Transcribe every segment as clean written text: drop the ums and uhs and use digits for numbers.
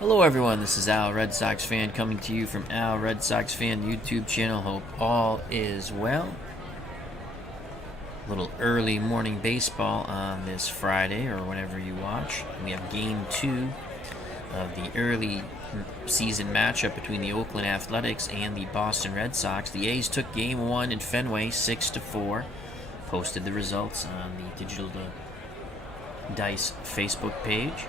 Hello everyone, this is Al Red Sox Fan coming to you from Al Red Sox Fan YouTube channel. Hope all is well. A little early morning baseball on this Friday or whenever you watch. We have game 2 of the early season matchup between the Oakland Athletics and the Boston Red Sox. The A's took game 1 in Fenway 6-4. Posted the results on the Digital Dice Facebook page.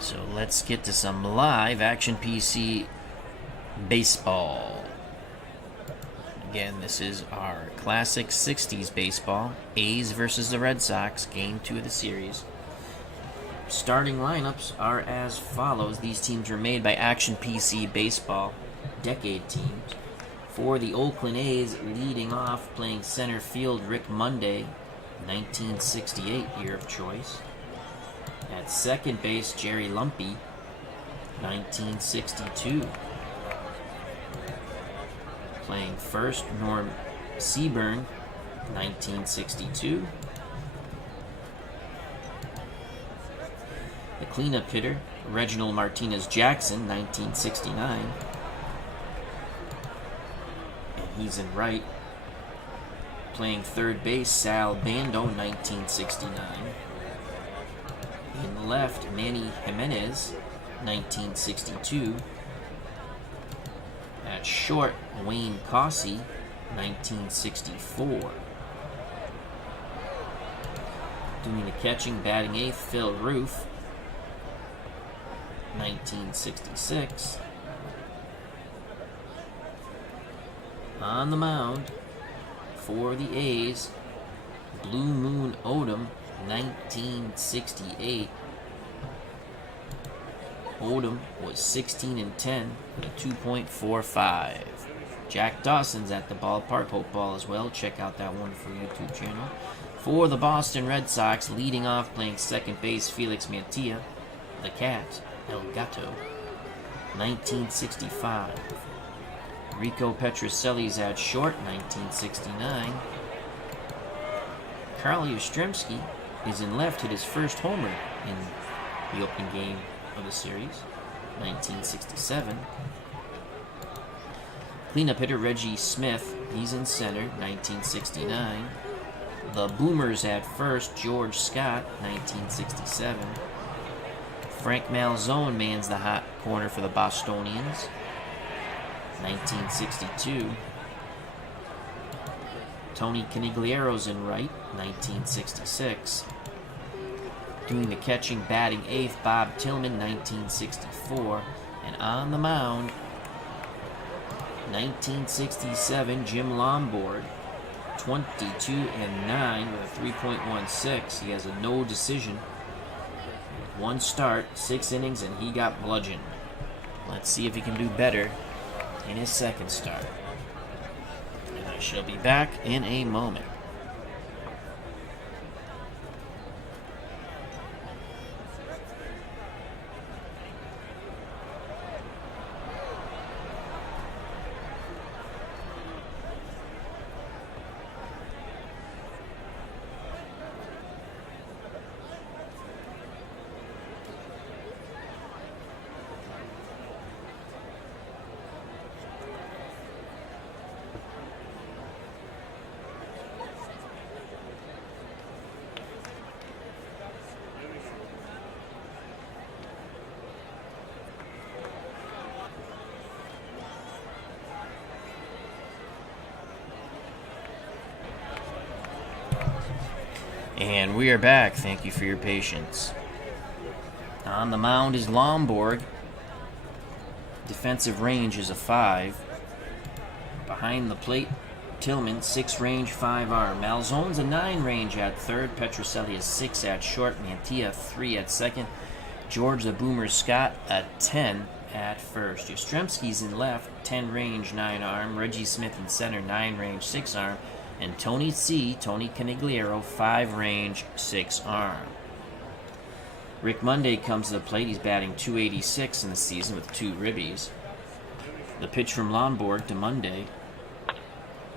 So let's get to some live Action PC baseball. Again, this is our classic 60s baseball. A's versus the Red Sox, game 2 of the series. Starting lineups are as follows. These teams were made by Action PC Baseball, decade teams. For the Oakland A's, leading off, playing center field, Rick Monday, 1968 year of choice. At second base, Jerry Lumpy, 1962. Playing first, Norm Seaburn, 1962. The cleanup hitter, Reginald Martinez Jackson, 1969. And he's in right. Playing third base, Sal Bando, 1969. In left, Manny Jimenez, 1962. At short, Wayne Cossey, 1964. Doing the catching, batting eighth, Phil Ruth, 1966. On the mound for the A's, Blue Moon Odom, 1968. Odom was 16-10 with a 2.45. Jack Dawson's at the ballpark. Hope all is well. Check out that wonderful YouTube channel. For the Boston Red Sox, leading off, playing second base, Felix Mantilla, the Cat, El Gato, 1965. Rico Petrocelli's at short, 1969. Carl Yastrzemski is in left, hit his first homer in the opening game of the series, 1967. Cleanup hitter Reggie Smith, he's in center, 1969. The Boomers at first, George Scott, 1967. Frank Malzone mans the hot corner for the Bostonians, 1962. Tony Canigliero's in right, 1966. Doing the catching, batting eighth, Bob Tillman, 1964. And on the mound, 1967, Jim Lonborg, 22-9 with a 3.16. He has a no decision. One start, 6 innings, and he got bludgeoned. Let's see if he can do better in his second start. I shall be back in a moment. And we are back. Thank you for your patience. On the mound is Lonborg. Defensive range is a 5. Behind the plate, Tillman, 6 range, 5 arm. Malzone's a 9 range at third. Petrocelli is 6 at short. Mantilla, 3 at second. George the Boomer Scott, a 10 at first. Yastrzemski's in left, 10 range, 9 arm. Reggie Smith in center, 9 range, 6 arm. And Tony Canigliero, 5 range, 6 arm. Rick Monday comes to the plate. He's batting .286 in the season with 2 ribbies. The pitch from Lonborg to Monday.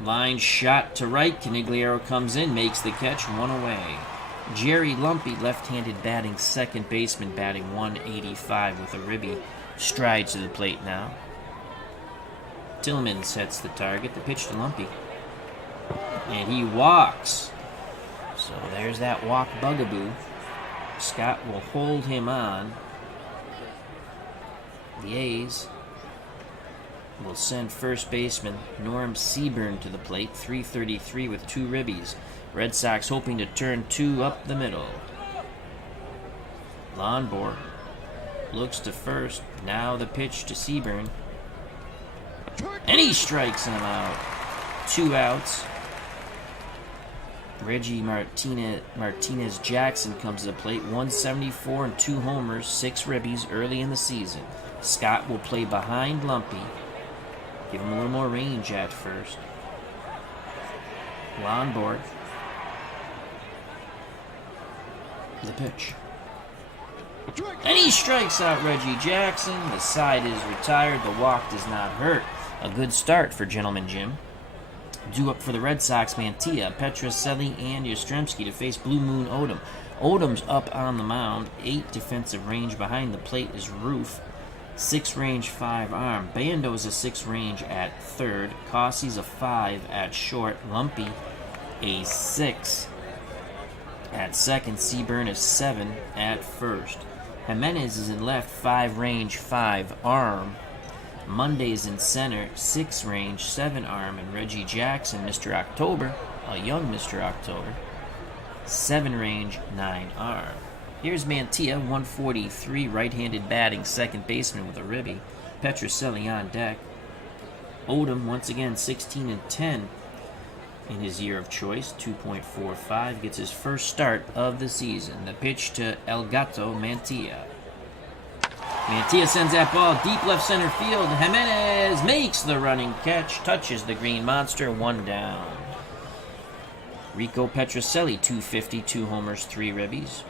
Line shot to right. Canigliero comes in, makes the catch, 1 away. Jerry Lumpy, left-handed batting second baseman, batting 185 with a ribby. Strides to the plate now. Tillman sets the target. The pitch to Lumpy. And he walks. So there's that walk bugaboo. Scott will hold him on. The A's will send first baseman Norm Seaburn to the plate, 333 with 2 ribbies. Red Sox hoping to turn 2 up the middle. Lonborg looks to first. Now the pitch to Seaburn. And he strikes him out. 2 outs. Reggie Martinez Jackson comes to the plate, 174 and 2 homers, 6 ribbies early in the season. Scott will play behind Lumpy. Give him a little more range at first. Lonborg. The pitch. And he strikes out Reggie Jackson. The side is retired. The walk does not hurt. A good start for Gentleman Jim. Due up for the Red Sox, Mantilla, Petrocelli, and Yastrzemski to face Blue Moon Odom. Odom's up on the mound. 8 defensive range. Behind the plate is Roof. 6 range, 5 arm. Bando's a 6 range at third. Cossey's a 5 at short. Lumpy a 6 at second. Seaburn is 7 at first. Jimenez is in left, 5 range, 5 arm. Monday's in center, 6 range, 7 arm. And Reggie Jackson, Mr. October, a young Mr. October, 7 range, 9 arm. Here's Mantilla, 143, right-handed batting, second baseman with a ribby. Petrocelli on deck. Odom, once again, 16 and 10 in his year of choice, 2.45. Gets his first start of the season. The pitch to El Gato Mantilla. Mantilla sends that ball deep left center field. Jimenez makes the running catch, touches the green monster, 1 down. Rico Petrocelli, 250, 2 homers, 3 ribbies.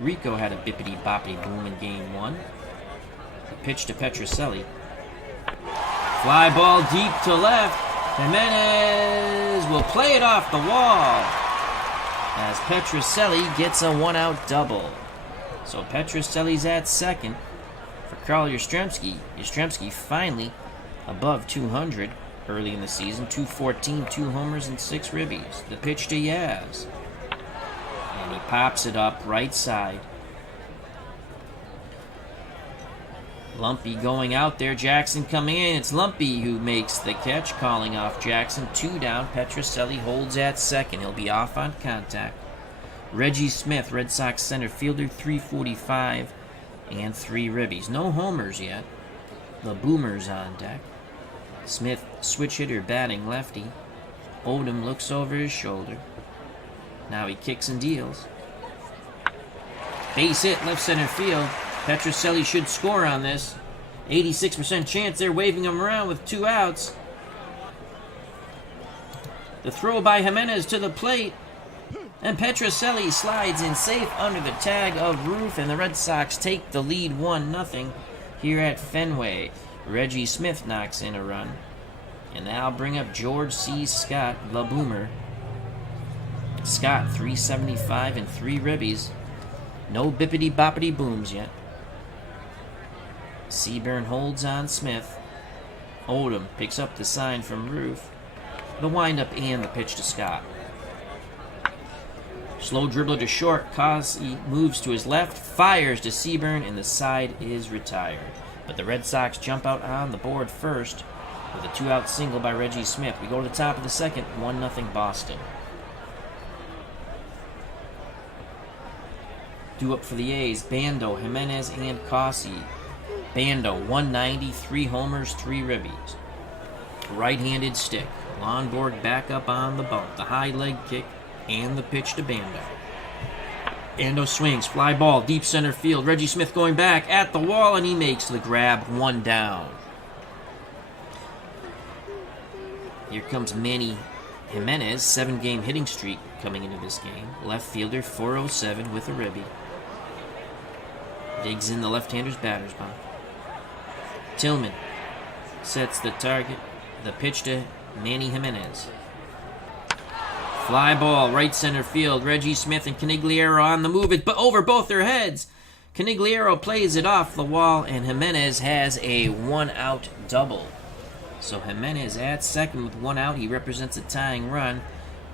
Rico had a bippity-boppity boom in game 1. The pitch to Petrocelli. Fly ball deep to left. Jimenez will play it off the wall as Petrocelli gets a 1-out double. So Petrocelli's at second for Carl Yastrzemski. Yastrzemski finally above 200 early in the season. 214, 2 homers, and 6 ribbies. The pitch to Yaz. And he pops it up right side. Lumpy going out there. Jackson coming in. It's Lumpy who makes the catch, calling off Jackson. 2 down. Petrocelli holds at second. He'll be off on contact. Reggie Smith, Red Sox center fielder, 345 and 3 ribbies. No homers yet. The Boomers on deck. Smith, switch hitter, batting lefty. Odom looks over his shoulder. Now he kicks and deals. Base hit, left center field. Petrocelli should score on this. 86% chance. They're waving him around with 2 outs. The throw by Jimenez to the plate. And Petrocelli slides in safe under the tag of Roof, and the Red Sox take the lead 1-0 here at Fenway. Reggie Smith knocks in a run. And now bring up George C. Scott, the Boomer. Scott, 375 and 3 ribbies. No bippity-boppity booms yet. Seaburn holds on Smith. Odom picks up the sign from Roof. The windup and the pitch to Scott. Slow dribbler to short. Cossey moves to his left, fires to Seaburn, and the side is retired. But the Red Sox jump out on the board first with a 2-out single by Reggie Smith. We go to the top of the second, 1-0 Boston. Due up for the A's, Bando, Jimenez, and Cossey. Bando, 190, 3 homers, 3 ribbies. Right-handed stick. Lonborg back up on the bump. The high leg kick and the pitch to Bando. Bando swings, fly ball, deep center field. Reggie Smith going back at the wall, and he makes the grab, 1 down. Here comes Manny Jimenez, 7-game hitting streak coming into this game. Left fielder, 407 with a ribby. Digs in the left-hander's batter's box. Tillman sets the target. The pitch to Manny Jimenez. Fly ball, right center field. Reggie Smith and Canigliaro on the move. It over both their heads. Canigliaro plays it off the wall, and Jimenez has a one-out double. So Jimenez at second with one out. He represents a tying run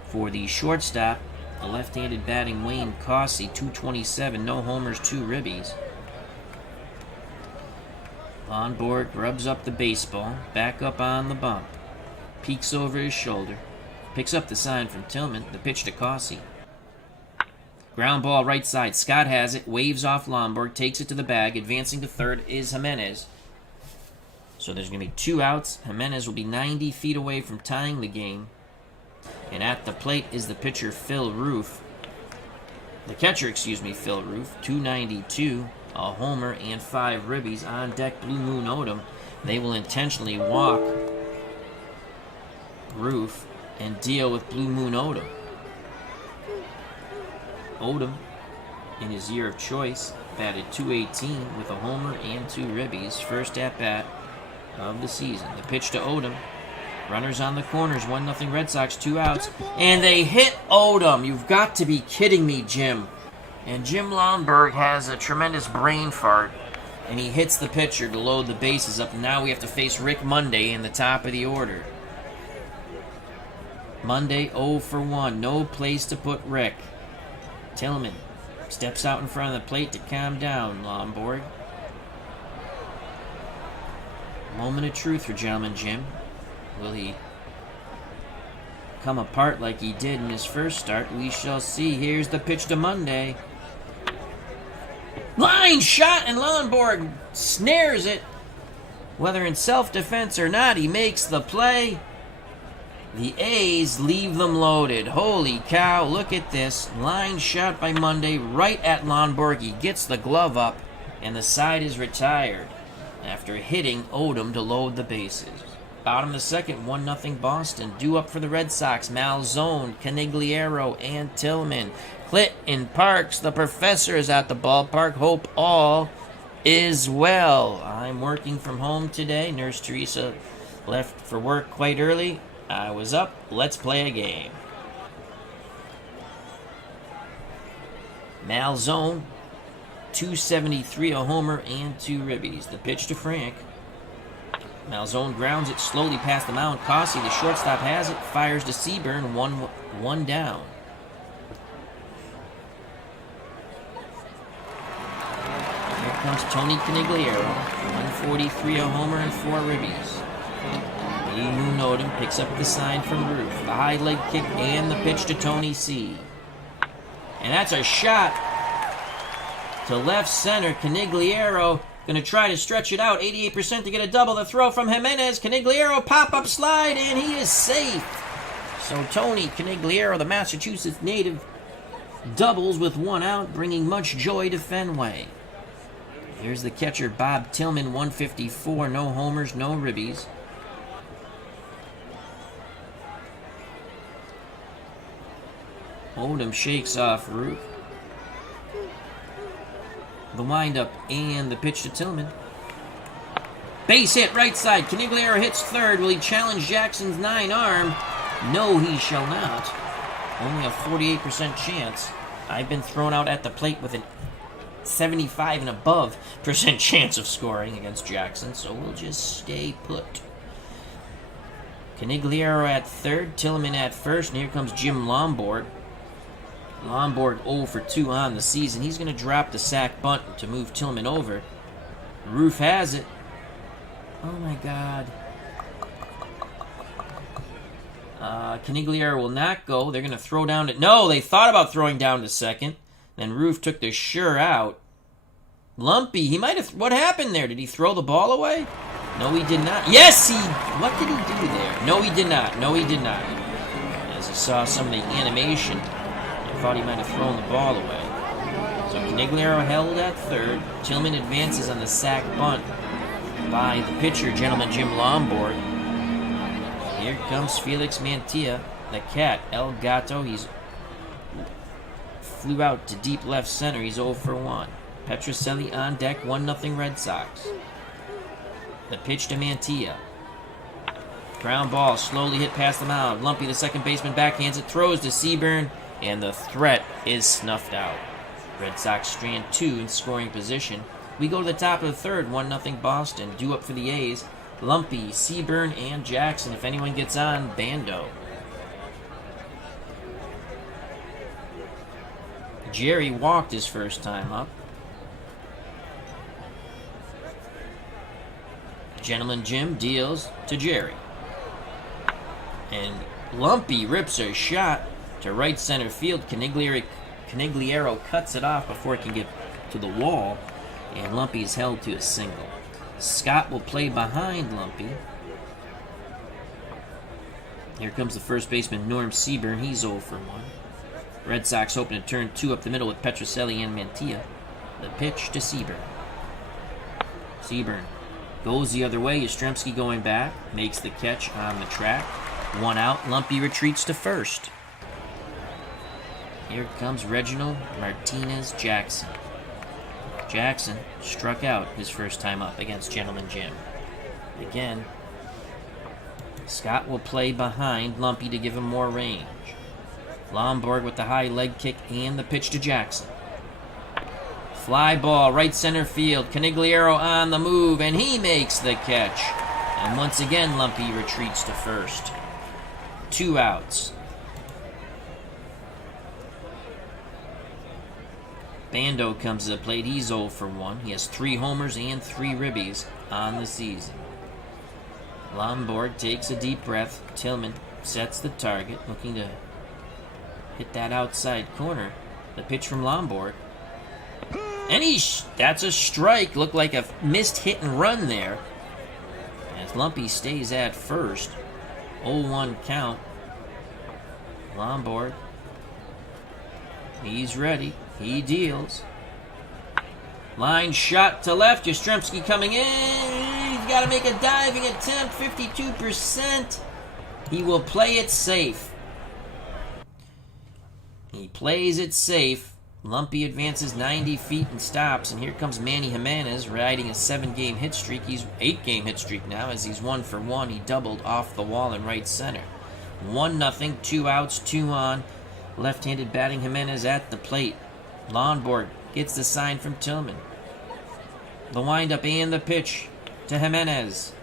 for the shortstop, the left-handed batting Wayne Cossey, 227, no homers, 2 ribbies. Lonborg rubs up the baseball, back up on the bump, peeks over his shoulder, picks up the sign from Tillman, the pitch to Cossey. Ground ball right side, Scott has it, waves off Lonborg, takes it to the bag, advancing to third is Jimenez. So there's going to be 2 outs. Jimenez will be 90 feet away from tying the game. And at the plate is the pitcher, Phil Roof. The catcher, Phil Roof, 292, a homer, and 5 ribbies. On deck, Blue Moon Odom. They will intentionally walk Roof and deal with Blue Moon Odom. Odom, in his year of choice, batted .218 with a homer and 2 ribbies. First at bat of the season. The pitch to Odom. Runners on the corners, 1-0 Red Sox, 2 outs. And they hit Odom. You've got to be kidding me, Jim. And Jim Lonborg has a tremendous brain fart. And he hits the pitcher to load the bases up. And now we have to face Rick Monday in the top of the order. Monday 0 for 1. No place to put Rick. Tillman steps out in front of the plate to calm down, Lonborg. Moment of truth for Gentleman Jim. Will he come apart like he did in his first start? We shall see. Here's the pitch to Monday. Line shot, and Lonborg snares it. Whether in self-defense or not, he makes the play. The A's leave them loaded. Holy cow, look at this. Line shot by Monday right at Lonborg. He gets the glove up, and the side is retired after hitting Odom to load the bases. Bottom of the second, 1-0 Boston. Due up for the Red Sox, Malzone, Canigliaro, and Tillman. Clinton Parks, the professor, is at the ballpark. Hope all is well. I'm working from home today. Nurse Teresa left for work quite early. I was up. Let's play a game. Malzone, 273, a homer, and 2 ribbies. The pitch to Frank. Malzone grounds it slowly past the mound. Cossey, the shortstop, has it. Fires to Seaburn. One down. Here comes Tony Canigliaro. 143, a homer, and 4 ribbies. Blue Moon Odom picks up the sign from Roof. The high leg kick and the pitch to Tony C. And that's a shot to left center. Canigliaro going to try to stretch it out. 88% to get a double. The throw from Jimenez. Canigliaro pop-up slide, and he is safe. So Tony Canigliaro, the Massachusetts native, doubles with 1 out, bringing much joy to Fenway. Here's the catcher, Bob Tillman, 154. No homers, no ribbies. Odom shakes off Roof. The windup and the pitch to Tillman. Base hit right side. Canigliaro hits third. Will he challenge Jackson's 9-arm? No, he shall not. Only a 48% chance. I've been thrown out at the plate with a 75 and above % chance of scoring against Jackson, so we'll just stay put. Canigliaro at third. Tillman at first. And here comes Jim Lonborg. Lonborg 0 for 2 on the season. He's going to drop the sack bunt to move Tillman over. Roof has it. Oh my God. Canigliaro will not go. They're going to throw down to... No, they thought about throwing down to second. Then Roof took the sure out. Lumpy, he might have... What happened there? Did he throw the ball away? No, he did not. Yes, he... What did he do there? No, he did not. No, he did not. As I saw some of the animation, I thought he might have thrown the ball away. So Canigliaro held at third. Tillman advances on the sack bunt by the pitcher, Gentleman Jim Lonborg. Here comes Felix Mantilla, the cat, El Gato. He's flew out to deep left center. He's 0 for 1. Petrocelli on deck, 1-0 Red Sox. The pitch to Mantilla. Ground ball slowly hit past the mound. Lumpy, the second baseman, backhands it, throws to Seaburn, and the threat is snuffed out. Red Sox strand 2 in scoring position. We go to the top of the third, 1-0 Boston. Due up for the A's. Lumpy, Seaburn, and Jackson. If anyone gets on, Bando. Jerry walked his first time up. Gentleman Jim deals to Jerry. And Lumpy rips a shot to right center field. Canigliaro cuts it off before it can get to the wall, and Lumpy is held to a single. Scott will play behind Lumpy. Here comes the first baseman, Norm Seaburn. He's 0 for 1. Red Sox hoping to turn 2 up the middle with Petrocelli and Mantilla. The pitch to Seaburn. Seaburn goes the other way. Yastrzemski going back. Makes the catch on the track. 1 out. Lumpy retreats to first. Here comes Reginald Martinez Jackson. Jackson struck out his first time up against Gentleman Jim. Again, Scott will play behind Lumpy to give him more range. Lonborg with the high leg kick and the pitch to Jackson. Fly ball, right center field. Canigliaro on the move, and he makes the catch. And once again, Lumpy retreats to first. 2 outs. Bando comes to the plate. He's 0 for 1. He has 3 homers and 3 ribbies on the season. Lonborg takes a deep breath. Tillman sets the target, looking to hit that outside corner. The pitch from Lonborg. And that's a strike. Looked like a missed hit and run there. As Lumpy stays at first. 0-1 count. Lonborg. He's ready. He deals. Line shot to left. Yastrzemski coming in. He's got to make a diving attempt. 52%. He will play it safe. He plays it safe. Lumpy advances 90 feet and stops. And here comes Manny Jimenez riding a 7-game hit streak. He's 8-game hit streak now as he's 1 for 1. He doubled off the wall in right center. 1-0. 2 outs, 2 on. Left-handed batting Jimenez at the plate. Lonborg gets the sign from Tillman. The windup and the pitch to Jimenez.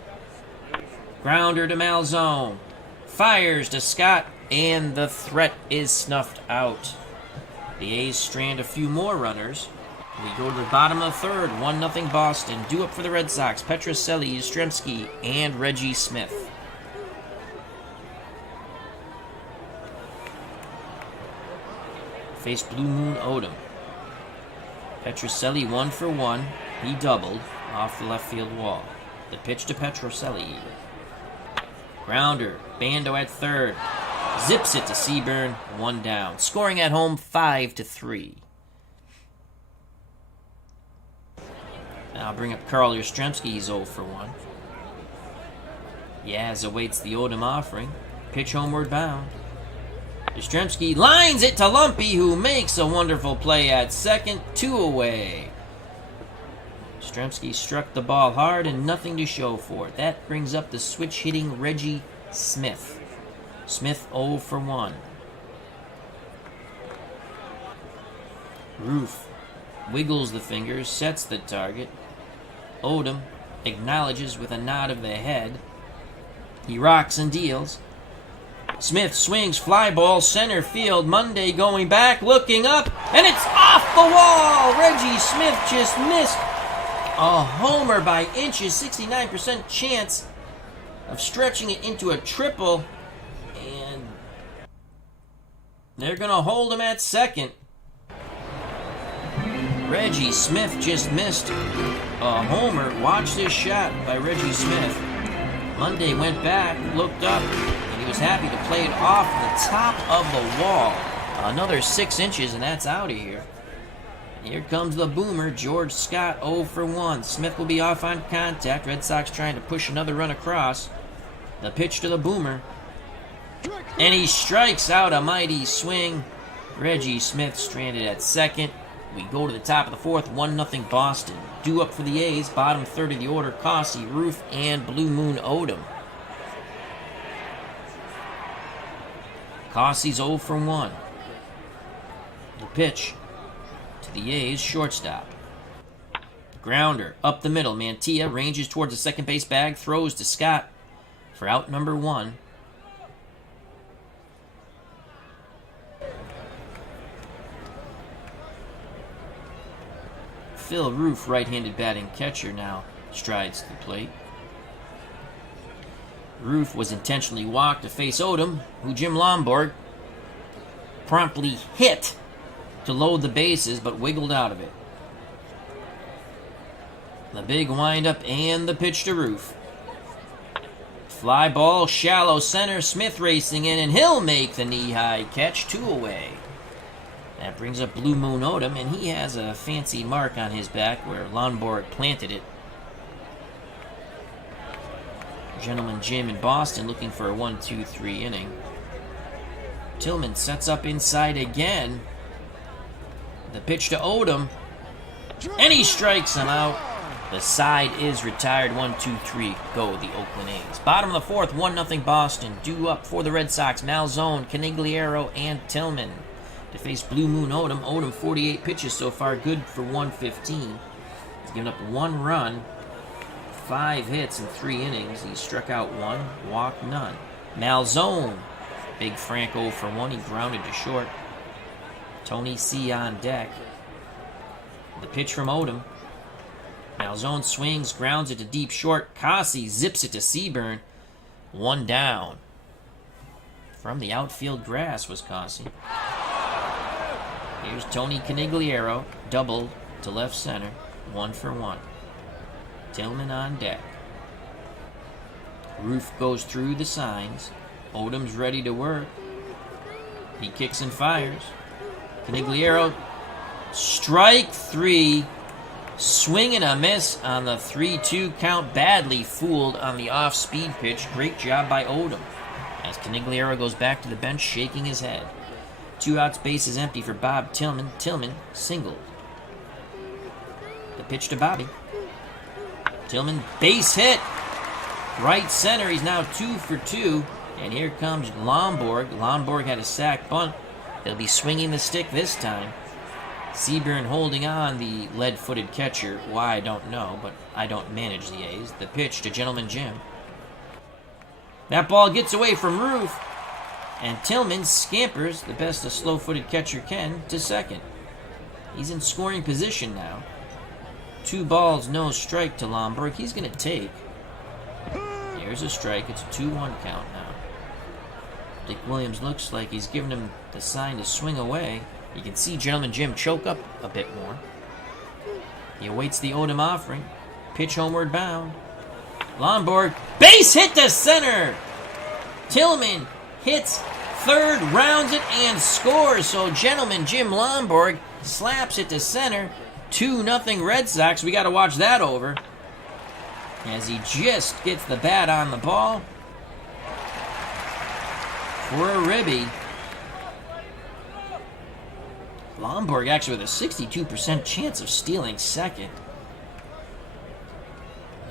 Grounder to Malzone. Fires to Scott, and the threat is snuffed out. The A's strand a few more runners. We go to the bottom of the third. 1-0 Boston. Due up for the Red Sox. Petrocelli, Yastrzemski, and Reggie Smith. Face Blue Moon Odom. Petrocelli 1 for 1. He doubled off the left field wall. The pitch to Petrocelli. Grounder. Bando at third. Zips it to Seaburn. 1 down. Scoring at home 5-3. Now I'll bring up Carl Yastrzemski. He's 0 for 1. Yaz awaits the Odom offering. Pitch homeward bound. Yastrzemski lines it to Lumpy, who makes a wonderful play at second. 2 away. Yastrzemski struck the ball hard and nothing to show for it. That brings up the switch-hitting Reggie Smith. Smith 0 for 1. Roof wiggles the fingers, sets the target. Odom acknowledges with a nod of the head. He rocks and deals. Smith swings, fly ball, center field. Monday going back, looking up, and it's off the wall! Reggie Smith just missed a homer by inches. 69% chance of stretching it into a triple. And they're going to hold him at second. Reggie Smith just missed a homer. Watch this shot by Reggie Smith. Monday went back, looked up, and he was happy to play it off the top of the wall. Another 6 inches, and that's out of here. Here comes the boomer, George Scott, 0 for 1. Smith will be off on contact. Red Sox trying to push another run across. The pitch to the boomer. And he strikes out a mighty swing. Reggie Smith stranded at second. We go to the top of the fourth, 1-0 Boston. Due up for the A's, bottom third of the order, Cossey, Roof, and Blue Moon Odom. Cossey's 0 for 1. The pitch to the A's shortstop. Grounder up the middle. Mantilla ranges towards the second base bag, throws to Scott for out number 1. Phil Roof, right-handed batting catcher, now strides to the plate. Roof was intentionally walked to face Odom, who Jim Lonborg promptly hit to load the bases, but wiggled out of it. The big windup and the pitch to Roof. Fly ball, shallow center, Smith racing in, and he'll make the knee-high catch, 2 away. That brings up Blue Moon Odom, and he has a fancy mark on his back where Lonborg planted it. Gentleman Jim in Boston looking for a 1-2-3 inning. Tillman sets up inside again. The pitch to Odom, and he strikes him out. The side is retired. 1-2-3 go the Oakland A's. Bottom of the 4th, 1-0 Boston. Due up for the Red Sox, Malzone, Canigliaro, and Tillman. To face Blue Moon Odom. Odom 48 pitches so far, good for 115. He's given up 1 run, 5 hits in 3 innings. He struck out 1, walked none. Malzone, big Frank 0 for 1. He grounded to short. Tony C on deck. The pitch from Odom. Malzone swings, grounds it to deep short. Cossey zips it to Seaburn. 1 down. From the outfield grass was Cossey. Here's Tony Canigliaro, doubled to left center, 1 for 1. Tillman on deck. Roof goes through the signs. Odom's ready to work. He kicks and fires. Canigliaro, strike 3. Swing and a miss on the 3-2 count. Badly fooled on the off-speed pitch. Great job by Odom. As Canigliaro goes back to the bench, shaking his head. 2 outs, base is empty for Bob Tillman. Tillman singled. The pitch to Bobby. Tillman, base hit. Right center, he's now 2 for 2. And here comes Lonborg. Lonborg had a sac bunt. They'll be swinging the stick this time. Seaburn holding on, the lead-footed catcher. Why, I don't know, but I don't manage the A's. The pitch to Gentleman Jim. That ball gets away from Roof. And Tillman scampers, the best a slow-footed catcher can, to second. He's in scoring position now. 2 balls, no strike to Lonborg. He's going to take. Here's a strike. It's a 2-1 count now. Dick Williams looks like he's giving him the sign to swing away. You can see Gentleman Jim choke up a bit more. He awaits the Odom offering. Pitch homeward bound. Lonborg, base hit to center! Tillman hits third, rounds it, and scores. So Gentleman Jim Lonborg slaps it to center. 2-0 Red Sox. We got to watch that over. As he just gets the bat on the ball for a ribby. Lonborg actually with a 62% chance of stealing second.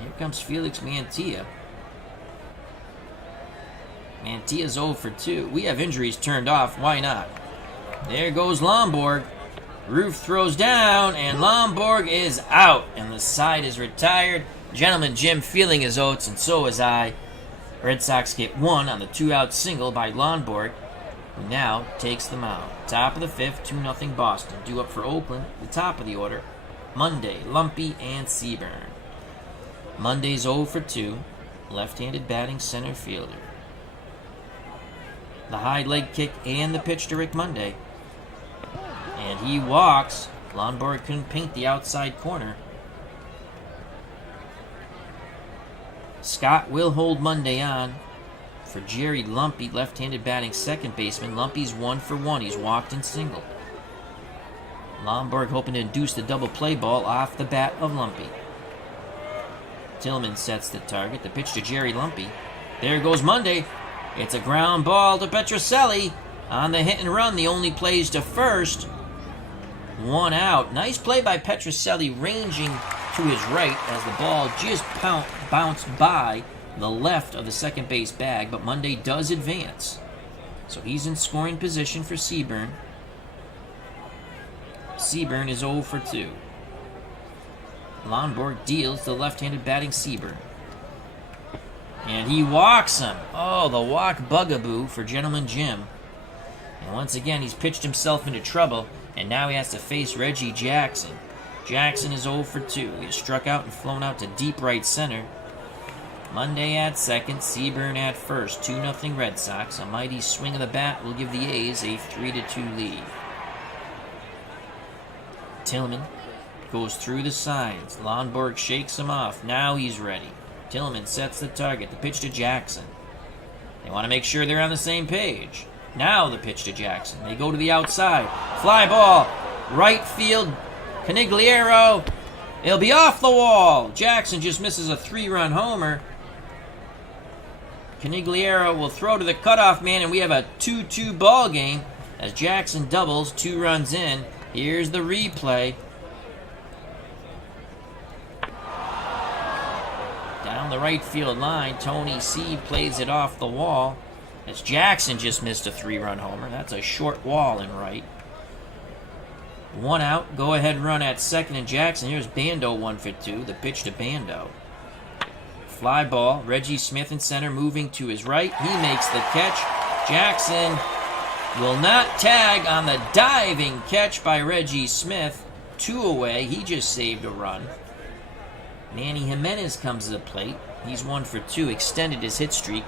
Here comes Felix Mantilla. Mantilla's 0 for 2. We have injuries turned off. Why not? There goes Lonborg. Roof throws down, and Lonborg is out. And the side is retired. Gentleman Jim feeling his oats, and so is I. Red Sox get 1 on the 2-out single by Lonborg, who now takes the mound. Top of the 5th, 2-0 Boston. Due up for Oakland, the top of the order. Monday, Lumpy and Seaburn. Monday's 0 for 2. Left-handed batting center fielder. The high leg kick and the pitch to Rick Monday. And he walks. Lonborg couldn't paint the outside corner. Scott will hold Monday on for Jerry Lumpy, left-handed batting second baseman. Lumpy's 1 for 1. He's walked and singled. Lonborg hoping to induce the double play ball off the bat of Lumpy. Tillman sets the target. The pitch to Jerry Lumpy. There goes Monday. It's a ground ball to Petrocelli. On the hit and run, the only plays to first. 1 out. Nice play by Petrocelli, ranging to his right as the ball just bounced by the left of the second base bag, but Monday does advance. So he's in scoring position for Seaburn. Seaburn is 0 for 2. Lonborg deals the left-handed batting Seaburn. And he walks him. Oh, the walk bugaboo for Gentleman Jim. And once again, he's pitched himself into trouble, and now he has to face Reggie Jackson. Jackson is 0 for 2. He is struck out and flown out to deep right center. Monday at second, Seaburn at first. 2-0 Red Sox. A mighty swing of the bat will give the A's a 3-2 lead. Tillman goes through the signs. Lonborg shakes him off. Now he's ready. Tillman sets the target. The pitch to Jackson. They want to make sure they're on the same page. Now the pitch to Jackson. They go to the outside. Fly ball. Right field. Canigliaro. It'll be off the wall. Jackson just misses a 3-run homer. Canigliaro will throw to the cutoff man, and we have a 2-2 ball game as Jackson doubles, 2 runs in. Here's the replay. Down the right field line, Tony C. plays it off the wall as Jackson just missed a 3-run homer. That's a short wall in right. 1 out, go-ahead run at second and Jackson. Here's Bando 1 for 2. The pitch to Bando. Fly ball. Reggie Smith in center, moving to his right. He makes the catch. Jackson will not tag on the diving catch by Reggie Smith. 2 away. He just saved a run. Manny Jimenez comes to the plate. He's 1 for 2. Extended his hit streak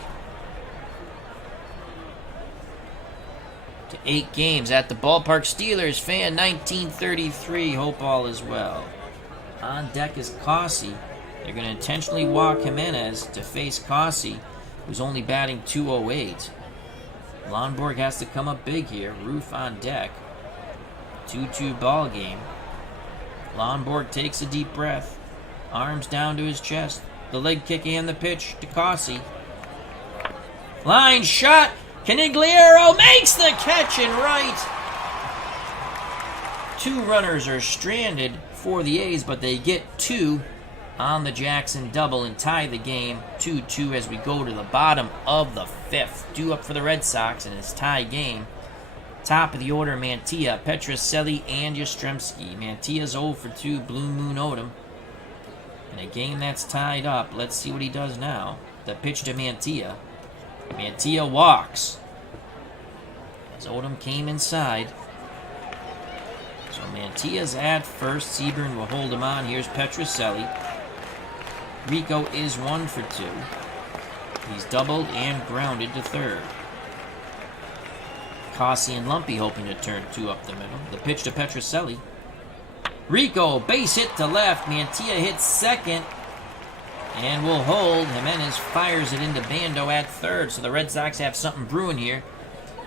to 8 games at the ballpark. Steelers fan 1933. Hope all is well. On deck is Cossey. They're going to intentionally walk Jimenez to face Cossey, who's only batting .208. Lonborg has to come up big here. Roof on deck. 2-2 ball game. Lonborg takes a deep breath. Arms down to his chest. The leg kick and the pitch to Cossey. Line shot. Canigliaro makes the catch in right. 2 runners are stranded for the A's, but they get 2 on the Jackson double and tie the game 2-2 as we go to the bottom of the 5th. 2 up for the Red Sox in this tie game. Top of the order, Mantilla, Petrocelli, and Yastrzemski. Mantilla's 0 for 2, Blue Moon Odom. In a game that's tied up, let's see what he does now. The pitch to Mantilla. Mantilla walks as Odom came inside. So Mantilla's at first. Seaburn will hold him on. Here's Petrocelli. Rico is 1 for 2. He's doubled and grounded to third. Cossey and Lumpy hoping to turn 2 up the middle. The pitch to Petrocelli. Rico, base hit to left. Mantilla hits second and will hold. Jimenez fires it into Bando at third. So the Red Sox have something brewing here.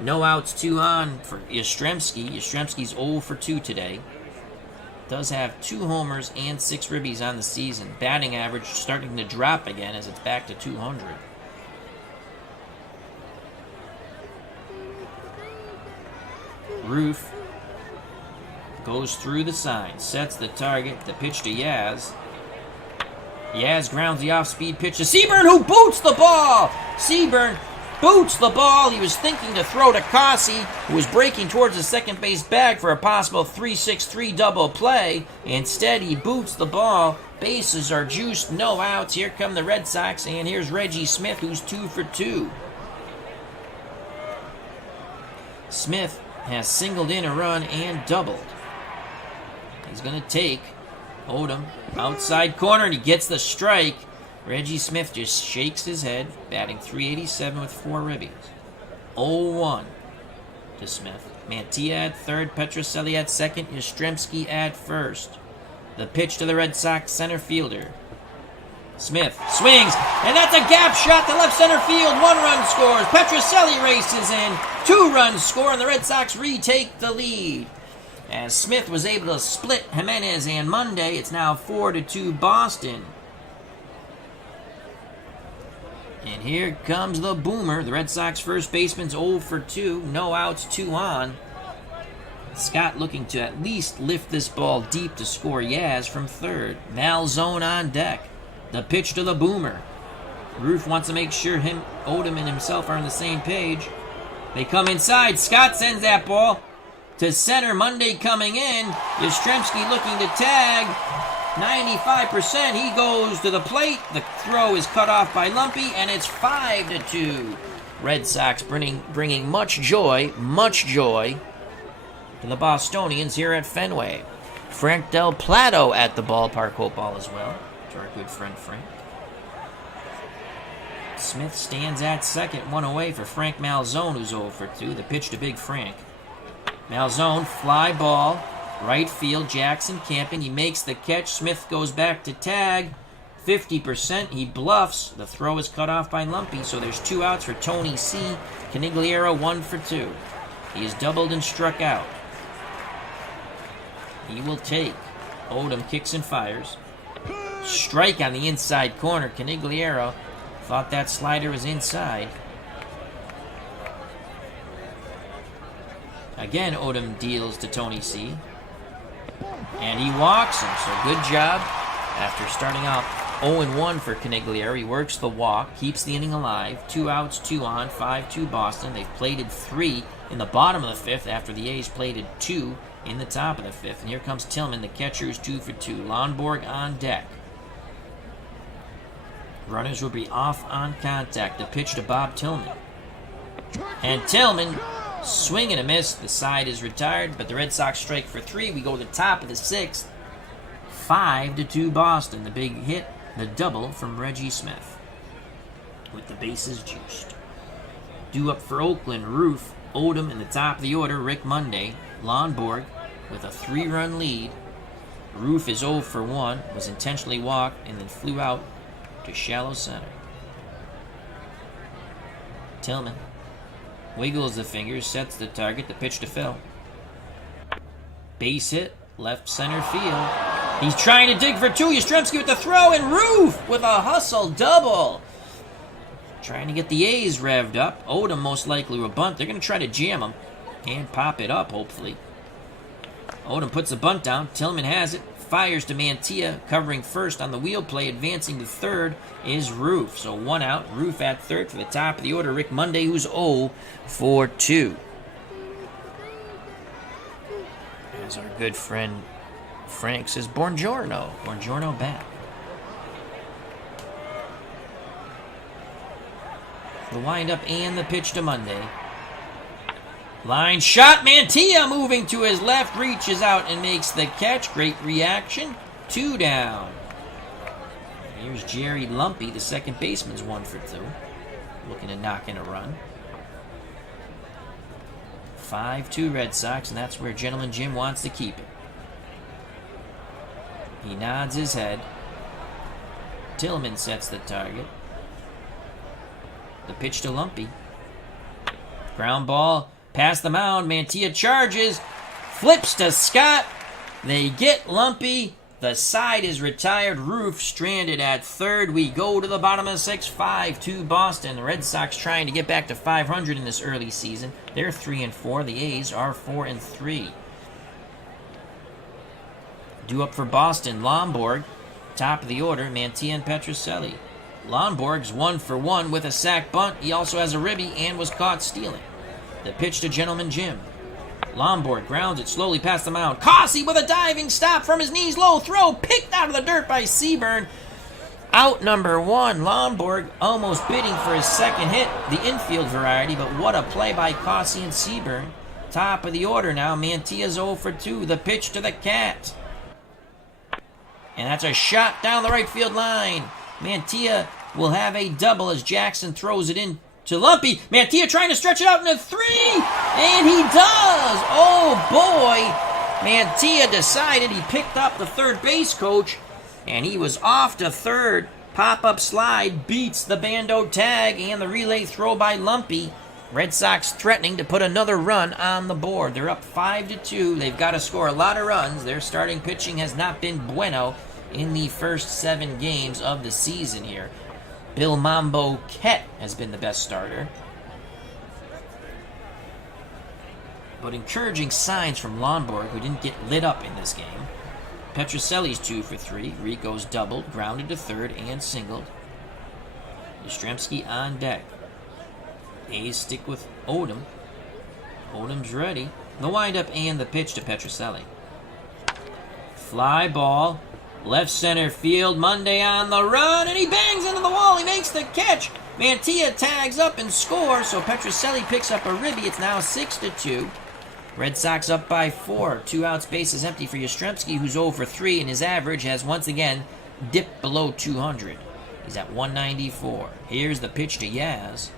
No outs, 2 on for Yastrzemski. Yastrzemski's 0 for 2 today. Does have 2 homers and 6 ribbies on the season. Batting average starting to drop again as it's back to 200. Roof goes through the sign, sets the target, the pitch to Yaz. Yaz grounds the off-speed pitch to Seaburn, who boots the ball! Seaburn boots the ball. He was thinking to throw to Cossey, who was breaking towards the second base bag for a possible 3-6-3 double play. Instead, he boots the ball. Bases are juiced, no outs. Here come the Red Sox, and here's Reggie Smith, who's 2 for 2. Smith has singled in a run and doubled. He's going to take Odom outside corner, and he gets the strike. Reggie Smith just shakes his head, batting .387 with 4 ribbies. 0-1 to Smith. Mantilla at third, Petrocelli at second, Yastrzemski at first. The pitch to the Red Sox center fielder. Smith swings, and that's a gap shot to left center field. 1 run scores. Petrocelli races in. 2 runs score, and the Red Sox retake the lead. As Smith was able to split Jimenez and Monday, it's now 4-2 Boston. And here comes the boomer. The Red Sox first baseman's 0 for 2. No outs, 2 on. Scott looking to at least lift this ball deep to score Yaz from third. Malzone on deck. The pitch to the boomer. Roof wants to make sure Odom and himself are on the same page. They come inside. Scott sends that ball to center. Monday coming in. Yastrzemski looking to tag. 95%. He goes to the plate. The throw is cut off by Lumpy, and it's 5-2. Red Sox bringing much joy to the Bostonians here at Fenway. Frank Del Plato at the ballpark hopeball as well, to our good friend Frank. Smith stands at second, one away for Frank Malzone, who's 0 for 2. The pitch to Big Frank. Malzone, fly ball, right field, Jackson camping. He makes the catch. Smith goes back to tag. 50%. He bluffs. The throw is cut off by Lumpy, so there's 2 outs for Tony C. Canigliaro 1 for 2. He is doubled and struck out. He will take. Odom kicks and fires. Strike on the inside corner. Canigliaro thought that slider was inside. Again, Odom deals to Tony C. And he walks him, so good job. After starting out 0-1 for Canigliaro, he works the walk, keeps the inning alive. 2 outs, 2 on, 5-2 Boston. They've plated 3 in the bottom of the 5th after the A's plated 2 in the top of the 5th. And here comes Tillman, the catcher, who's 2 for 2. Lonborg on deck. Runners will be off on contact. The pitch to Bob Tillman. And Tillman, swing and a miss. The side is retired, but the Red Sox strike for 3. We go to the top of the 6th. 5-2 Boston. The big hit, the double from Reggie Smith. With the bases juiced. Due up for Oakland, Roof, Odom in the top of the order, Rick Monday, Lonborg with a 3-run lead. Roof is 0 for 1, was intentionally walked, and then flew out to shallow center. Tillman wiggles the fingers, sets the target, the pitch to Phil. Base hit, left center field. He's trying to dig for 2. Yastrzemski with the throw, and Roof with a hustle double. Trying to get the A's revved up. Odom most likely will bunt. They're going to try to jam him and pop it up, hopefully. Odom puts the bunt down. Tillman has it. Fires to Mantilla, covering first on the wheel play. Advancing to third is Roof. So 1 out. Roof at third for the top of the order. Rick Monday, who's 0 for 2. As our good friend Frank says, Buongiorno. Buongiorno back. The windup and the pitch to Monday. Line shot. Mantilla moving to his left, reaches out and makes the catch. Great reaction. 2 down. Here's Jerry Lumpy, the second baseman's 1 for 2. Looking to knock in a run. 5-2 Red Sox, and that's where Gentleman Jim wants to keep it. He nods his head. Tillman sets the target. The pitch to Lumpy. Ground ball past the mound. Mantilla charges. Flips to Scott. They get Lumpy. The side is retired. Roof stranded at third. We go to the bottom of the 6th. 5-2 Boston. The Red Sox trying to get back to 500 in this early season. They're 3-4. The A's are 4-3. Due up for Boston, Lonborg. Top of the order, Mantilla and Petrocelli. Lonborg's 1 for 1 with a sac bunt. He also has a ribby and was caught stealing. The pitch to Gentleman Jim. Lonborg grounds it slowly past the mound. Cossey with a diving stop from his knees. Low throw picked out of the dirt by Seaburn. Out number 1. Lonborg almost bidding for his second hit. The infield variety, but what a play by Cossey and Seaburn. Top of the order now. Mantilla's 0 for 2. The pitch to the Cat. And that's a shot down the right field line. Mantilla will have a double as Jackson throws it in to Lumpy. Mantilla trying to stretch it out into 3. And he does. Oh, boy. Mantilla decided he picked up the third base coach. And he was off to third. Pop-up slide beats the Bando tag and the relay throw by Lumpy. Red Sox threatening to put another run on the board. They're up 5-2. They've got to score a lot of runs. Their starting pitching has not been bueno in the first 7 games of the season here. Bill Mambo Kett has been the best starter. But encouraging signs from Lonborg, who didn't get lit up in this game. Petrocelli's 2 for 3. Rico's doubled, grounded to third, and singled. Yastrzemski on deck. A's stick with Odom. Odom's ready. The windup and the pitch to Petroselli. Fly ball. Left center field. Monday on the run, and he bangs into the wall. He makes the catch. Mantilla tags up and scores, so Petroselli picks up a ribby. It's now 6-2. Red Sox up by 4. 2 outs, bases empty for Yastrzemski, who's 0 for 3, and his average has once again dipped below 200. He's at 194. Here's the pitch to Yaz.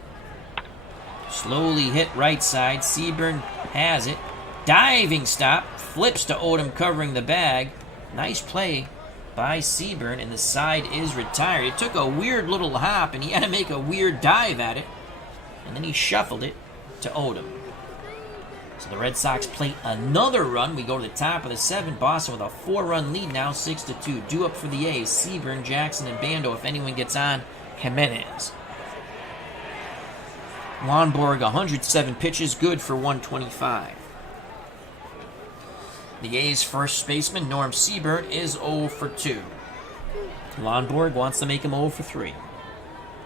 Slowly hit right side. Seaburn has it. Diving stop. Flips to Odom covering the bag. Nice play by Seaburn, and the side is retired. It took a weird little hop, and he had to make a weird dive at it. And then he shuffled it to Odom. So the Red Sox play another run. We go to the top of the 7th. Boston with a 4-run lead now, 6-2. Due up for the A's. Seaburn, Jackson, and Bando. If anyone gets on, Jimenez. Lonborg, 107 pitches, good for 125. The A's first baseman, Norm Seaburn, is 0 for 2. Lonborg wants to make him 0 for 3.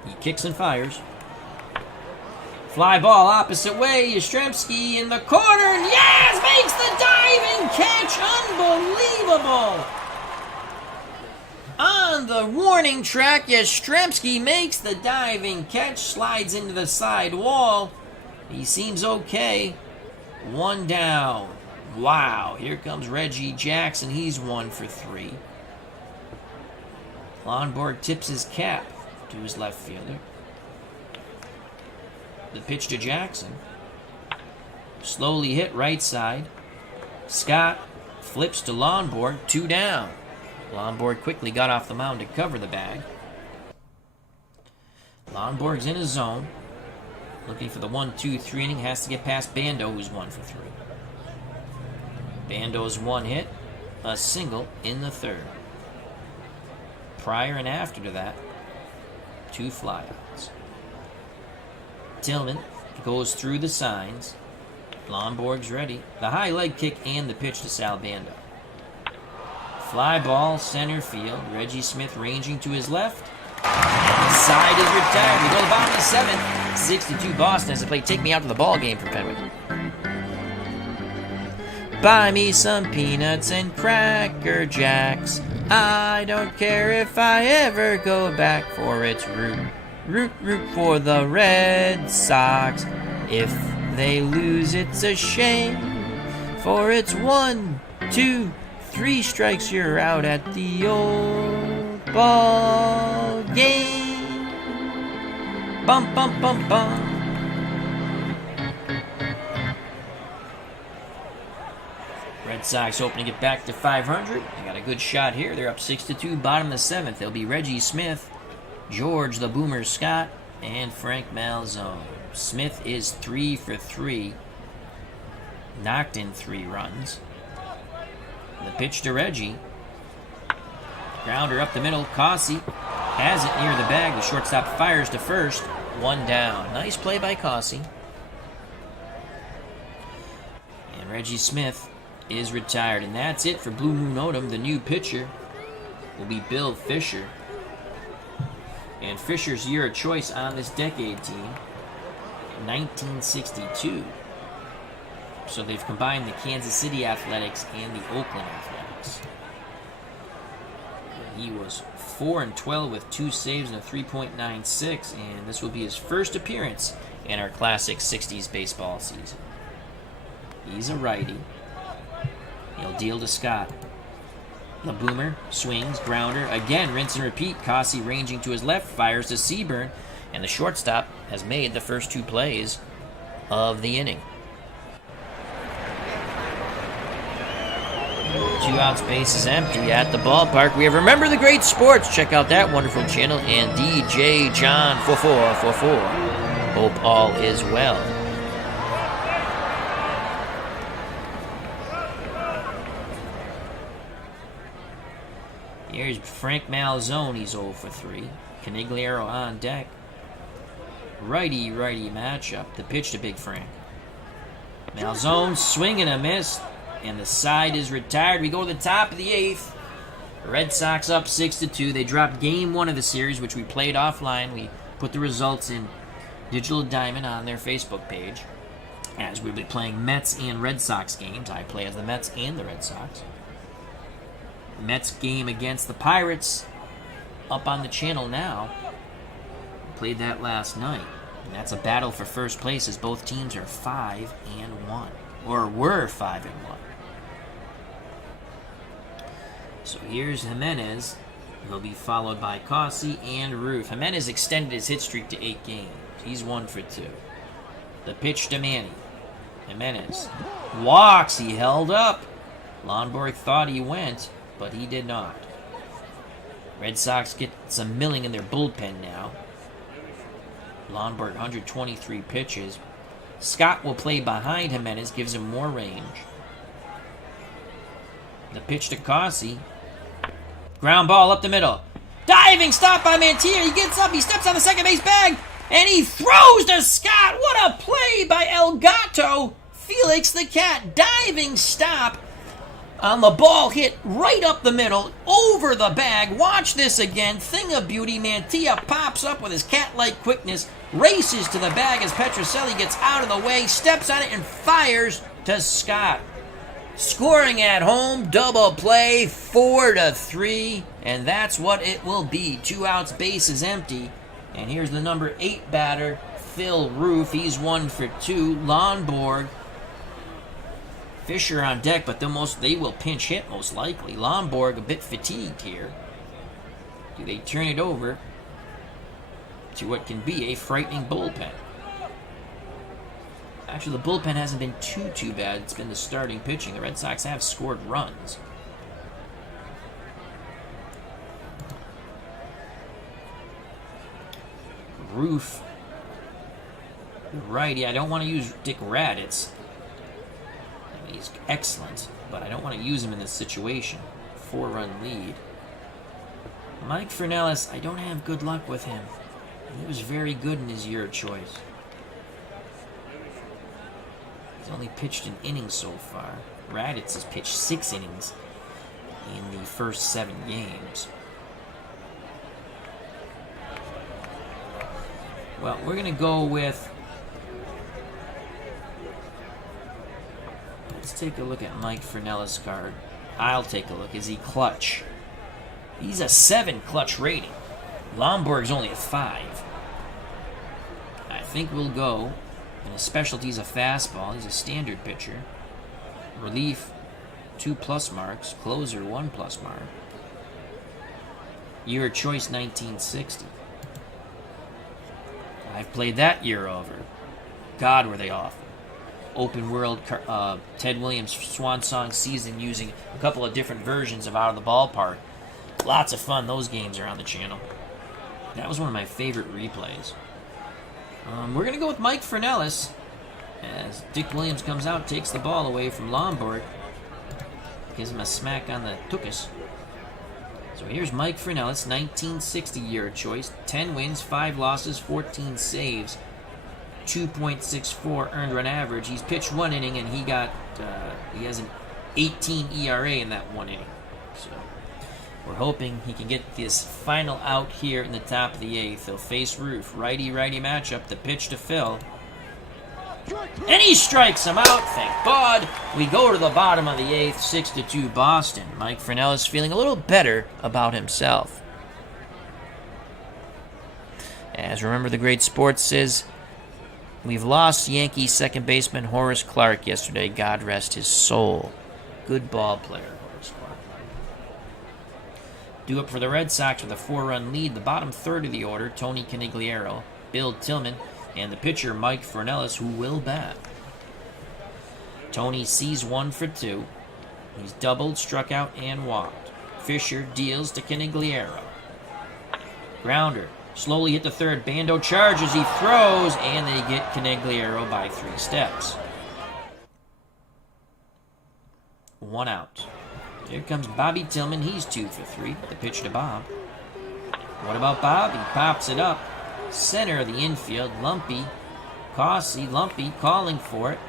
He kicks and fires. Fly ball opposite way. Yastrzemski in the corner. And yes! Makes the diving catch. Unbelievable! On the warning track, Yastrzemski makes the diving catch. Slides into the side wall. He seems okay. 1 down. Wow, here comes Reggie Jackson. He's 1 for 3. Lonborg tips his cap to his left fielder. The pitch to Jackson. Slowly hit right side. Scott flips to Lonborg. 2 down. Lonborg quickly got off the mound to cover the bag. Lonborg's in his zone. Looking for the 1-2-3 inning. Has to get past Bando, who's 1 for 3. Bando's 1 hit, a single in the 3rd. Prior and after to that, 2 flyouts. Tillman goes through the signs. Lonborg's ready. The high leg kick and the pitch to Sal Bando. Fly ball, center field. Reggie Smith ranging to his left. The side is retired. We go to the bottom of the 7th. 6-2 Boston as they play Take Me Out to the Ball game for Fenwick. Buy me some peanuts and Cracker Jacks. I don't care if I ever go back, for it's root for the Red Sox. If they lose, it's a shame, for it's 1, 2, 3 strikes, you're out at the old ball game. Bum, bum, bum, bum. Red Sox hoping to get back to 500. They got a good shot here. They're up 6-2, bottom of the 7th. They'll be Reggie Smith, George the Boomer Scott, and Frank Malzone. Smith is 3 for 3. Knocked in 3 runs. The pitch to Reggie. Grounder up the middle. Cossey has it near the bag. The shortstop fires to first. 1 down. Nice play by Cossey. And Reggie Smith is retired. And that's it for Blue Moon Odom. The new pitcher will be Bill Fisher. And Fisher's year of choice on this decade team, 1962. So they've combined the Kansas City Athletics and the Oakland Athletics. He was 4-12 with 2 saves and a 3.96, and this will be his first appearance in our classic 60s baseball season. He's a righty. He'll deal to Scott. The Boomer swings, grounder, again rinse and repeat. Cossey ranging to his left, fires to Seaburn, and the shortstop has made the first 2 plays of the inning. 2 outs, base is empty at the ballpark. We have Remember the Great Sports. Check out that wonderful channel. And DJ John 4444. Hope all is well. Here's Frank Malzone. He's 0 for 3. Canigliaro on deck. Righty-righty matchup. The pitch to Big Frank. Malzone swing and a miss. And the side is retired. We go to the top of the 8th. The Red Sox up 6-2. They dropped game 1 of the series, which we played offline. We put the results in Digital Diamond on their Facebook page. as we'll be playing Mets and Red Sox games. I play as the Mets and the Red Sox. Mets game against the Pirates up on the channel now. Played that last night. And that's a battle for first place as both teams are 5-1. Or were 5-1. So here's Jimenez. He'll be followed by Cossey and Roof. Jimenez extended his hit streak to 8 games. He's 1 for 2. The pitch to Manny. Jimenez walks. He held up. Lonborg thought he went, but he did not. Red Sox get some milling in their bullpen now. Lonborg 123 pitches. Scott will play behind Jimenez, gives him more range. The pitch to Cossey. Ground ball up the middle. Diving stop by Mantilla. He gets up, he steps on the second base bag, and he throws to Scott. What a play by El Gato. Felix the Cat. Diving stop on the ball hit right up the middle, over the bag. Watch this again. Thing of beauty. Mantilla pops up with his cat-like quickness, races to the bag as Petrocelli gets out of the way, steps on it, and fires to Scott. Scoring at home, double play, 4-3, and that's what it will be. 2 outs, base is empty. And here's the number 8 batter, Phil Roof. He's 1 for 2. Lonborg, Fisher on deck, but they will pinch hit most likely. Lonborg a bit fatigued here. Do they turn it over to what can be a frightening bullpen? Actually, the bullpen hasn't been too bad. It's been the starting pitching. The Red Sox have scored runs. Roof, righty. I don't want to use Dick Raditz. I mean, he's excellent, but I don't want to use him in this situation. 4-run lead. Mike Fernellis, I don't have good luck with him. He was very good in his year of choice. He's only pitched an inning so far. Raditz has pitched 6 innings in the first 7 games. Well, we're going to go with... Let's take a look at Mike Fernellis' card. I'll take a look. Is he clutch? He's a 7 clutch rating. Lonborg's only a 5. I think we'll go... And his specialty is a fastball. He's a standard pitcher. Relief, 2+ marks. Closer, 1+ mark. Year of choice, 1960. I've played that year over. God, were they awful. Open world, Ted Williams swan song season using a couple of different versions of Out of the Ballpark. Lots of fun. Those games are on the channel. That was one of my favorite replays. We're going to go with Mike Fernellis as Dick Williams comes out, takes the ball away from Lonborg. Gives him a smack on the tuchus. So here's Mike Fernellis, 1960 year of choice. 10 wins, 5 losses, 14 saves. 2.64 earned run average. He's pitched 1 inning and he has an 18 ERA in that 1 inning. So we're hoping he can get this final out here in the top of the 8th. He'll face Roof. Righty-righty matchup. The pitch to Phil. And he strikes him out. Thank God. We go to the bottom of the 8th. 6-2 Boston. Mike Fernellis feeling a little better about himself. As Remember the Great Sports says, we've lost Yankees second baseman Horace Clarke yesterday. God rest his soul. Good ball player. Do up for the Red Sox with a 4-run lead. The bottom third of the order, Tony Canigliaro, Bill Tillman, and the pitcher, Mike Fernellis, who will bat. Tony sees 1 for 2. He's doubled, struck out, and walked. Fisher deals to Canigliaro. Grounder. Slowly hit the third. Bando charges. He throws, and they get Canigliaro by 3 steps. 1 out. Here comes Bobby Tillman. He's 2 for 3. The pitch to Bob. What about Bob? He pops it up. Center of the infield. Lumpy. Cossey. Lumpy calling for it.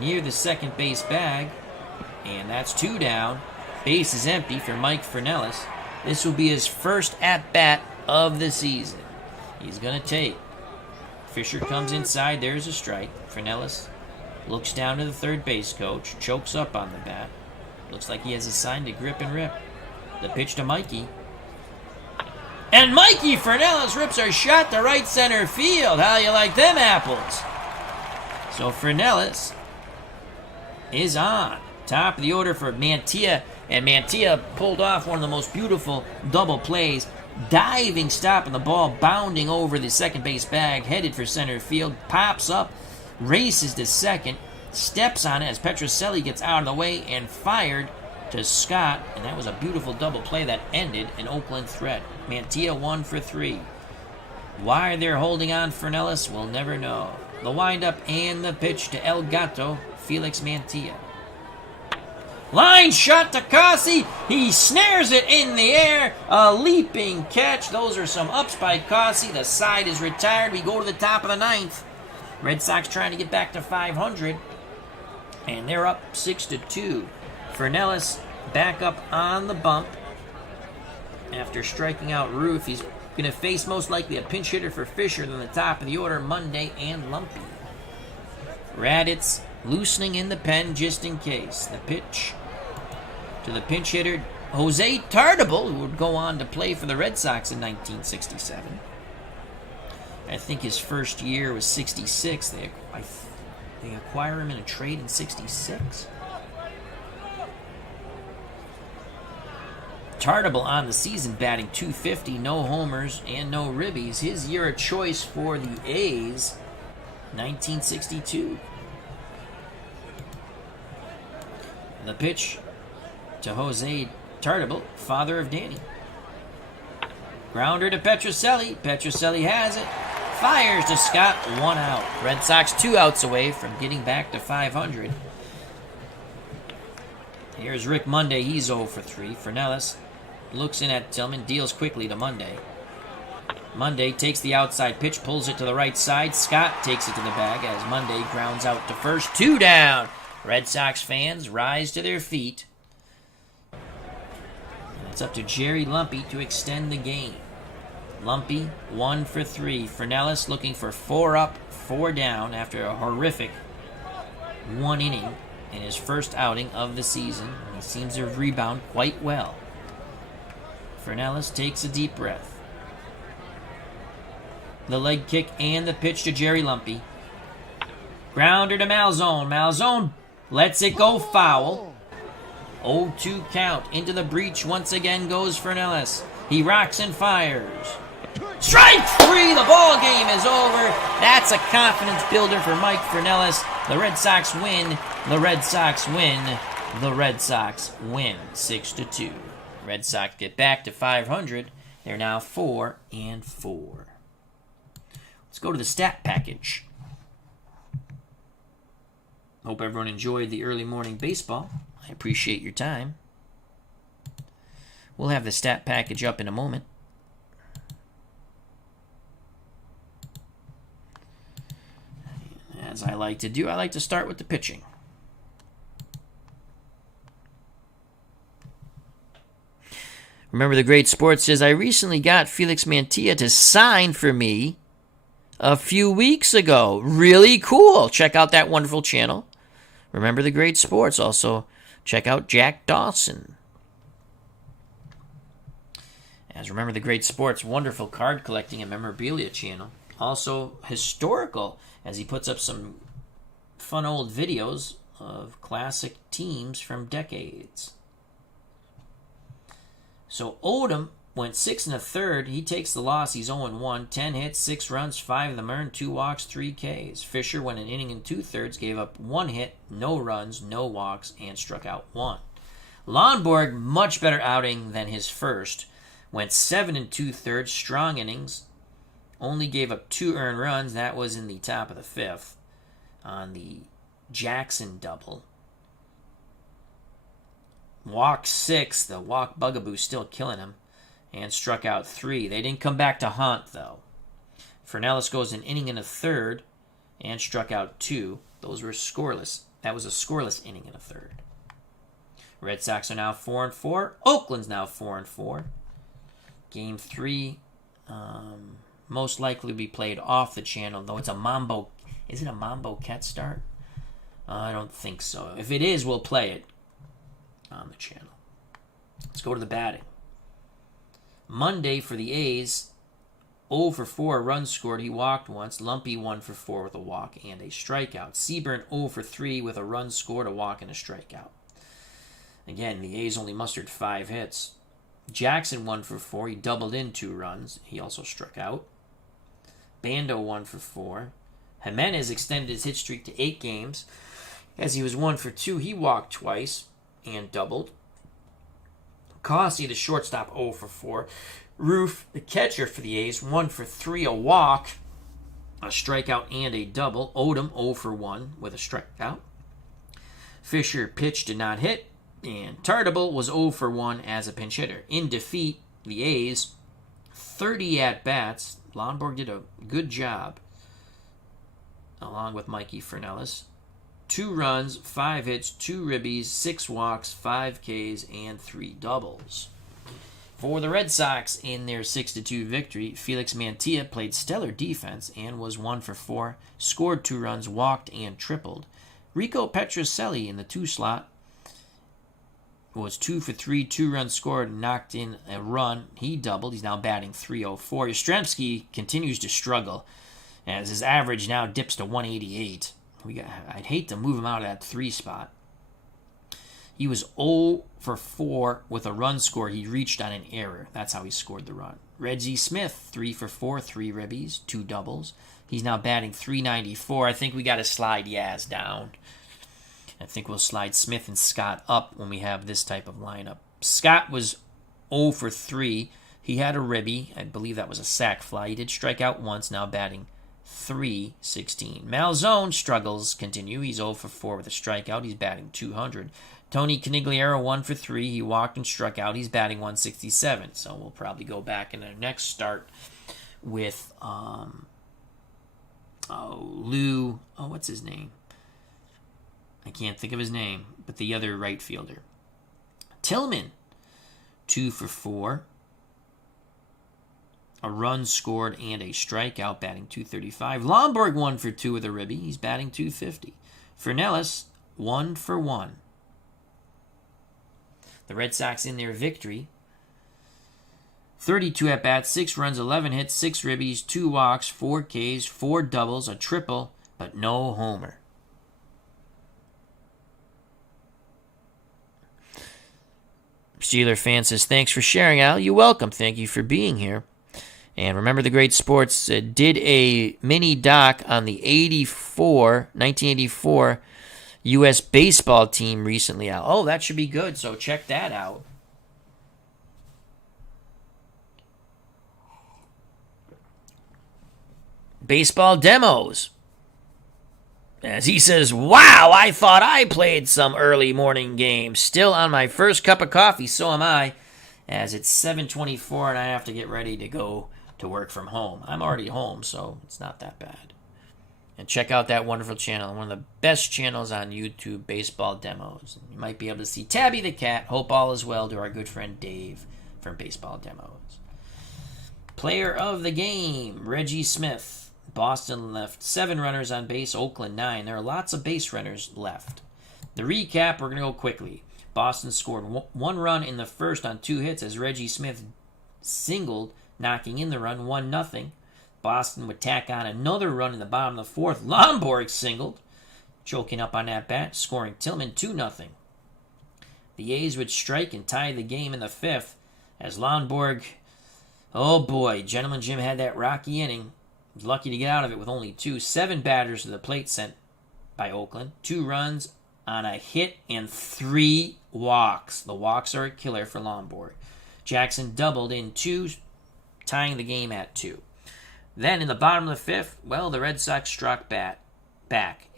Near the second base bag. And that's 2 down. Base is empty for Mike Fernellis. This will be his first at-bat of the season. He's going to take. Fisher comes inside. There's a strike. Fernellis Looks down to the third base coach. Chokes up on the bat. Looks like he has a sign to grip and rip. The pitch to Mikey. And Mikey Fernellis rips a shot to right center field. How you like them apples? So Fernellis is on. Top of the order for Mantilla. And Mantilla pulled off one of the most beautiful double plays. Diving stop and the ball bounding over the second base bag. Headed for center field. Pops up. Races to second. Steps on it as Petrocelli gets out of the way and fired to Scott. And that was a beautiful double play that ended an Oakland threat. Mantilla 1 for 3. Why they're holding on Fernellis, we'll never know. The windup and the pitch to El Gato, Felix Mantilla. Line shot to Cossey. He snares it in the air. A leaping catch. Those are some ups by Cossey. The side is retired. We go to the top of the ninth. Red Sox trying to get back to 500. And they're up 6-2. Fernellis back up on the bump. After striking out Ruth, he's going to face most likely a pinch hitter for Fisher than the top of the order, Monday and Lumpy. Raditz loosening in the pen just in case. The pitch to the pinch hitter, Jose Tartable, who would go on to play for the Red Sox in 1967. I think his first year was 66. They acquire him in a trade in 66. Tartable on the season batting .250, no homers and no ribbies. His year of choice for the A's, 1962. The pitch to Jose Tartable, father of Danny. Grounder to Petrocelli. Petrocelli has it. Fires to Scott, 1 out. Red Sox 2 outs away from getting back to 500. Here's Rick Monday. He's 0 for 3. Fernellis looks in at Tillman, deals quickly to Monday. Monday takes the outside pitch, pulls it to the right side. Scott takes it to the bag as Monday grounds out to first. 2 down. Red Sox fans rise to their feet. And it's up to Jerry Lumpy to extend the game. Lumpy 1 for 3. Fernellis looking for 4 up, 4 down after a horrific 1 inning in his first outing of the season. He seems to rebound quite well. Fernellis takes a deep breath. The leg kick and the pitch to Jerry Lumpy. Grounder to Malzone. Malzone lets it go foul. 0-2 count. Into the breach once again goes Fernellis. He rocks and fires. Strike 3! The ball game is over. That's a confidence builder for Mike Fernellis. The Red Sox win. The Red Sox win. The Red Sox win 6-2. Red Sox get back to 500. They're now 4-4. Let's go to the stat package. Hope everyone enjoyed the early morning baseball. I appreciate your time. We'll have the stat package up in a moment. As I like to do, I like to start with the pitching. Remember the Great Sports says, I recently got Felix Mantilla to sign for me a few weeks ago. Really cool. Check out that wonderful channel. Remember the Great Sports. Also, check out Jack Dawson. As Remember the Great Sports, wonderful card collecting and memorabilia channel. Also historical, as he puts up some fun old videos of classic teams from decades. So Odom went 6 1/3. He takes the loss. He's 0-1. 10 hits, 6 runs, 5 of them earned, 2 walks, 3 Ks. Fisher went an inning and 2/3, gave up 1 hit, no runs, no walks, and struck out 1. Lonborg, much better outing than his first. Went 7 2/3, strong innings. Only gave up 2 earned runs. That was in the top of the 5th on the Jackson double. Walked 6. The walk bugaboo still killing him. And struck out 3. They didn't come back to haunt, though. Fernellis goes an inning and a third and struck out 2. Those were scoreless. That was a scoreless inning and a third. Red Sox are now 4-4. Oakland's now 4-4. Game 3 most likely be played off the channel, though it's a Mambo. Is it a Mambo Cat start? I don't think so. If it is, we'll play it on the channel. Let's go to the batting. Monday for the A's, 0 for 4 runs scored. He walked once. Lumpy 1 for 4 with a walk and a strikeout. Seaburn 0 for 3 with a run scored, a walk, and a strikeout. Again, the A's only mustered 5 hits. Jackson 1 for 4. He doubled in 2 runs. He also struck out. Bando 1 for 4. Jimenez extended his hit streak to 8 games. As he was 1 for 2, he walked twice and doubled. Cossey, the shortstop, 0 for 4. Roof, the catcher for the A's, 1 for 3, a walk, a strikeout, and a double. Odom, 0 for 1 with a strikeout. Fisher pitched, did not hit. And Tartable was 0 for 1 as a pinch hitter. In defeat, the A's, 30 at-bats. Lonborg did a good job, along with Mikey Fernellis. 2 runs, 5 hits, 2 ribbies, 6 walks, 5 Ks, and 3 doubles. For the Red Sox in their 6-2 victory, Felix Mantilla played stellar defense and was 1 for 4, scored 2 runs, walked, and tripled. Rico Petrocelli in the 2 slot was 2 for 3, 2 runs scored, and knocked in a run. He doubled. He's now batting .304. Yastrzemski continues to struggle as his average now dips to 188. I'd hate to move him out of that 3 spot. He was 0 for 4 with a run score. He reached on an error. That's how he scored the run. Reggie Smith, 3 for 4, 3 ribbies, 2 doubles. He's now batting .394. I think we got to slide Yaz down. I think we'll slide Smith and Scott up when we have this type of lineup. Scott was 0 for 3. He had a ribby. I believe that was a sac fly. He did strike out once, now batting .316. Malzone struggles continue. He's 0 for 4 with a strikeout. He's batting .200. Tony Canigliaro 1 for 3. He walked and struck out. He's batting .167. So we'll probably go back in our next start with Lou. What's his name? I can't think of his name, but the other right fielder. Tillman, 2 for 4. A run scored and a strikeout, batting .235. Lonborg 1 for 2 with a ribby. He's batting .250. Fernellis, 1 for 1. The Red Sox in their victory, 32 at-bats, 6 runs, 11 hits, 6 ribbies, 2 walks, 4 Ks, 4 doubles, a triple, but no homer. Steeler fan says, thanks for sharing, Al. You're welcome. Thank you for being here. And remember, the Great Sports did a mini doc on the 1984 U.S. baseball team recently out. Oh, that should be good, so check that out. Baseball demos. As he says, wow, I thought I played some early morning games. Still on my first cup of coffee, so am I, as it's 7:24 and I have to get ready to go to work from home. I'm already home, so it's not that bad. And check out that wonderful channel, one of the best channels on YouTube, Baseball Demos. You might be able to see Tabby the cat. Hope all is well to our good friend Dave from Baseball Demos. Player of the game, Reggie Smith. Boston left 7 runners on base, Oakland 9. There are lots of base runners left. The recap, we're going to go quickly. Boston scored 1 run in the first on 2 hits as Reggie Smith singled, knocking in the run, 1-0. Boston would tack on another run in the bottom of the 4th. Lonborg singled, choking up on that bat, scoring Tillman 2-0. The A's would strike and tie the game in the 5th as Lonborg, oh boy, Gentleman Jim had that rocky inning. He was lucky to get out of it with only 2. 7 batters to the plate sent by Oakland. 2 runs on a hit and 3 walks. The walks are a killer for Lonborg. Jackson doubled in 2, tying the game at 2. Then in the bottom of the 5th, well, the Red Sox struck back.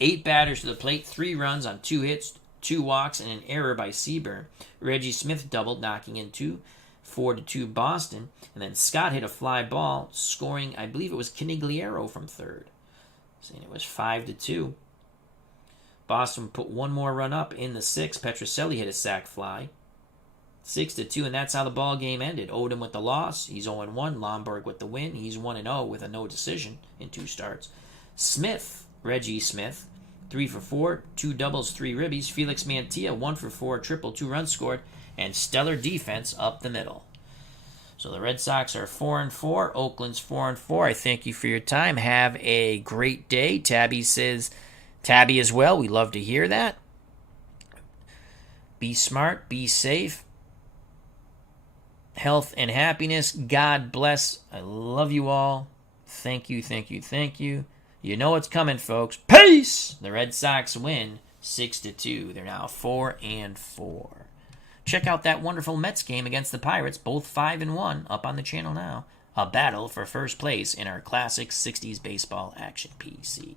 8 batters to the plate, 3 runs on 2 hits, 2 walks, and an error by Seaburn. Reggie Smith doubled, knocking in 2. 4-2 Boston. And then Scott hit a fly ball, scoring, I believe it was Canigliaro from third. Saying it was 5-2. Boston put 1 more run up in the 6th. Petrocelli hit a sac fly. 6-2, and that's how the ball game ended. Odom with the loss. He's 0-1. Lonborg with the win. He's 1-0 with a no decision in 2 starts. Smith, Reggie Smith, 3 for 4, 2 doubles, 3 ribbies. Felix Mantilla, 1 for 4, triple, 2 runs scored, and stellar defense up the middle. So the Red Sox are 4-4. Oakland's 4-4. I thank you for your time. Have a great day. Tabby says, Tabby as well. We love to hear that. Be smart. Be safe. Health and happiness. God bless. I love you all. Thank you, thank you, thank you. You know what's coming, folks. Peace! The Red Sox win 6-2. They're now 4-4. Check out that wonderful Mets game against the Pirates, both 5-1, up on the channel now. A battle for first place in our classic 60s baseball action PC.